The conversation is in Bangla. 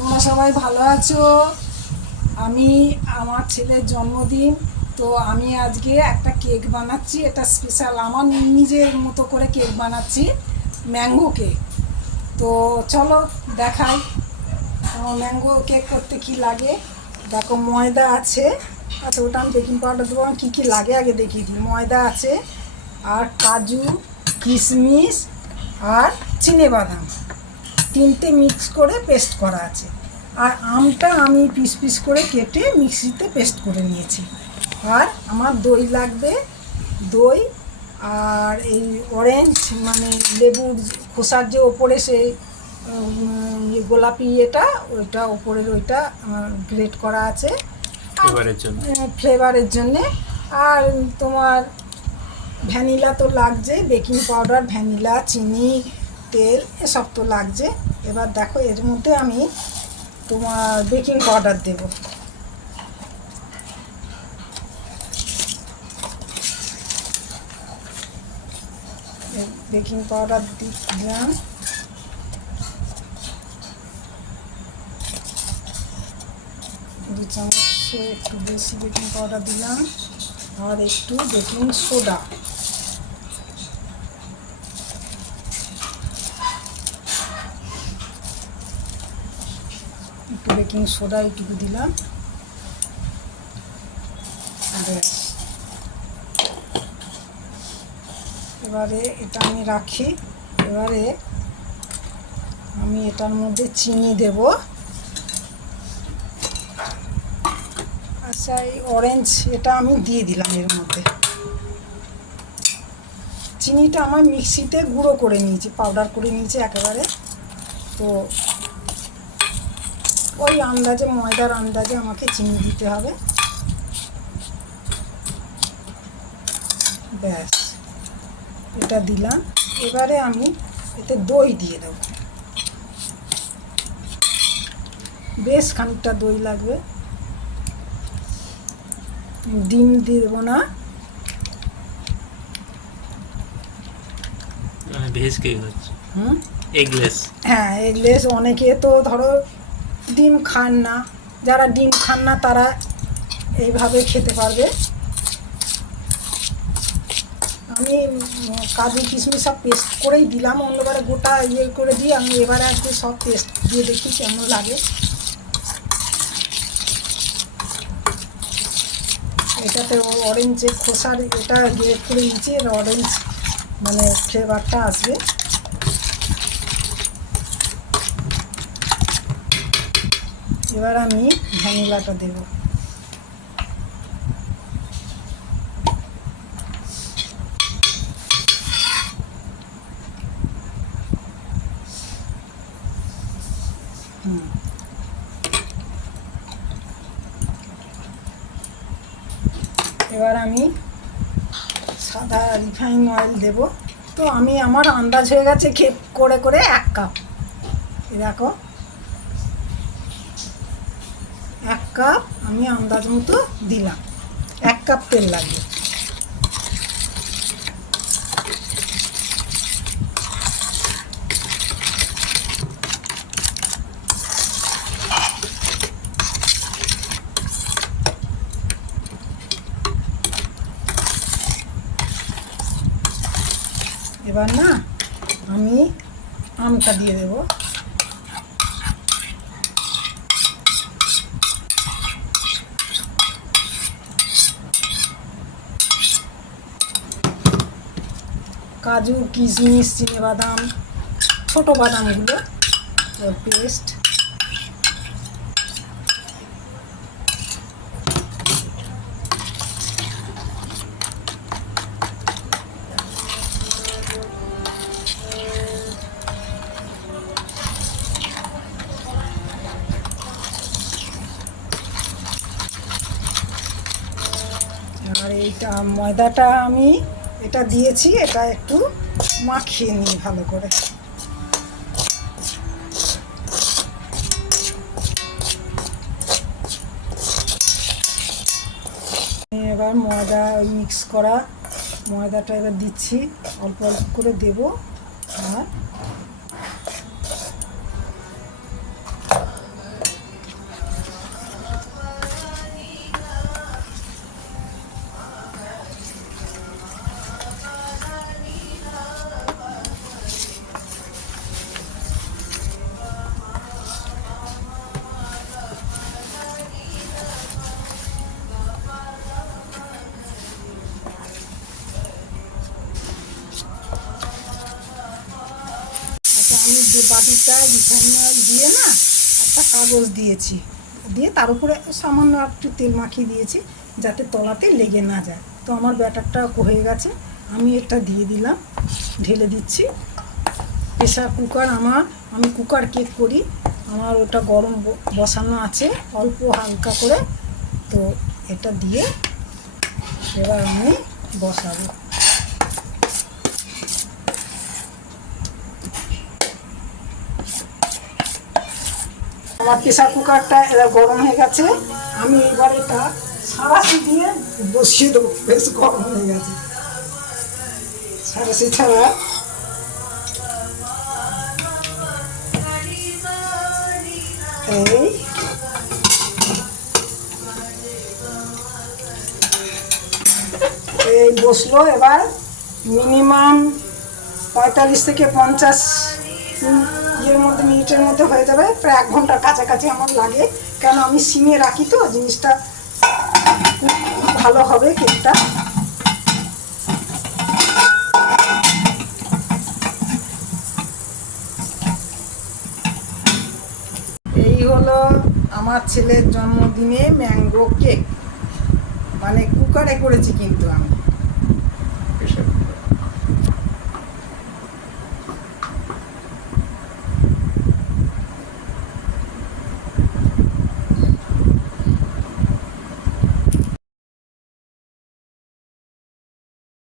তোমরা সবাই ভালো আছো? আমি আমার ছেলের জন্মদিন, তো আমি আজকে একটা কেক বানাচ্ছি। এটা স্পেশাল, আমার নিজের মতো করে কেক বানাচ্ছি, ম্যাঙ্গো কেক। তো চলো দেখাই আমার ম্যাঙ্গো কেক করতে কি লাগে। দেখো ময়দা আছে, আচ্ছা ওটা আমি বেকিং পাউডার দেবো। কী কী লাগে আগে দেখিয়ে দিই। ময়দা আছে, আর কাজু, কিশমিশ আর চিনেবাদাম, তিনটে মিক্স করে পেস্ট করা আছে। আর আমটা আমি পিস পিস করে কেটে মিক্সিতে পেস্ট করে নিয়েছি। আর আমার দই লাগবে, দই আর এই অরেঞ্জ মানে লেবুর খোসার যে ওপরে সেই গোলাপি এটা, ওইটা ওপরের ওইটা গ্রেট করা আছে ফ্লেভারের জন্যে। আর তোমার ভ্যানিলা তো লাগছে, বেকিং পাউডার, ভ্যানিলা, চিনি, তেল এসব তো লাগছে। এবার দেখো এর মধ্যে আমি তোমার বেকিং পাউডার দেব। বেকিং পাউডার দিলাম, দু চামচে একটু বেশি বেকিং পাউডার দিলাম। আর একটু বেকিং সোডা, একটু বেকিং সোডা এইটুকু দিলাম। ব্যাস, এবারে এটা আমি রাখি। এবারে আমি এটার মধ্যে চিনি দেব। আচ্ছা এই অরেঞ্জ এটা আমি দিয়ে দিলাম এর মধ্যে। চিনিটা আমার মিক্সিতে গুঁড়ো করে নিয়েছি, পাউডার করে নিয়েছি একেবারে। তো ওই আন্দাজে, ময়দার আন্দাজে আমাকে চিনি দিতে হবে। ব্যাস, এটা দিলাম। এবারে আমি এতে দই দিয়ে দেব, বেশ খানিকটা দই লাগবে। ডিম দেব না, ভেজ কেক হচ্ছে এগলেস। হ্যাঁ এগলেস। অনেকে তো ধরো ডিম খান না, যারা ডিম খান না তারা এইভাবে খেতে পারবে। আমি কাজু কিশমিশ সব পেস্ট করেই দিলাম, অন্যবারে গোটা ইয়ে করে দিই। আমি এবারে আজকে সব পেস্ট দিয়ে দেখি কেমন লাগে। এটাতে অরেঞ্জের খোসার এটা গ্রেট করে নিচে অরেঞ্জ মানে ফ্লেভারটা আসবে। এবার আমি ভ্যানিলাটা দেব। এবার আমি সাদা রিফাইন অয়েল দেব। তো আমি আমার আন্দাজ হয়ে গেছে খেপ করে করে 1 কাপ। দেখো 1 কাপ আমি আন্দাজ মতো দিলাম। 1 কাপ তেল লাগবে। এবার না আমি আমটা দিয়ে দেব। কাজু, কিশমিশ, চিনেবাদাম, ছোটো বাদামগুলো পেস্ট। আর এইটা ময়দাটা আমি এটা দিয়েছি, এটা একটু মাখিয়ে নিই ভালো করে। এবার ময়দা মিক্স করা ময়দাটা এবার দিচ্ছি, অল্প অল্প করে দেব। আর যে বাটিটা রিফাইনার দিয়ে না একটা কাগজ দিয়েছি, দিয়ে তার উপরে সামান্য একটু তেল মাখিয়ে দিয়েছি যাতে তলাতে লেগে না যায়। তো আমার ব্যাটারটা হয়ে গেছে, আমি এটা দিয়ে দিলাম, ঢেলে দিচ্ছি। প্রেসার কুকার আমি কুকার কেক করি, আমার ওটা গরম বসানো আছে অল্প হালকা করে। তো এটা দিয়ে এবার আমি বসাবো। আমার প্রেসার কুকারটা এবার গরম হয়ে গেছে, আমি এবার এটা সাঁড়াশি দিয়ে বসিয়ে দেবো। বেশ গরম হয়ে গেছে, সাঁড়াশি ছাড়া এই বসলো। এবার মিনিমাম 45 থেকে 50 মিনিটের মধ্যে হয়ে যাবে, প্রায় 1 ঘন্টার কাছাকাছি আমার লাগে, কেন আমি সিমে রাখি তো জিনিসটা খুব ভালো হবে কেকটা। এই হলো আমার ছেলের জন্মদিনে ম্যাঙ্গো কেক, মানে কুকারে করেছি কিন্তু আমি।